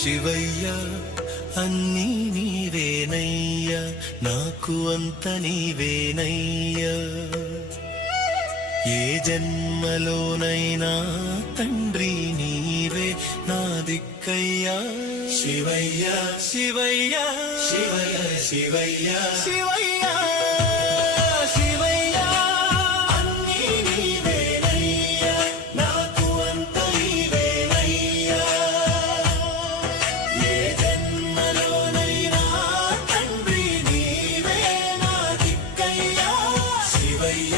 శివయ్య అన్నీ నీవేనయ్యా, నాకు అంత నీవేనయ్యా. ఏ జన్మలోనైనా తండ్రి నీవే నా దిక్కయ్యా. శివయ్య శివయ్య శివయ్య శివయ్య శివయ్య శివయ్య అన్నీ నీవేనయ్యా, నాకు అంత నీవేనయ్యా. ఏ జన్మలోనైనా తండ్రి నీవే నా దిక్కయ్యా. శివయ్య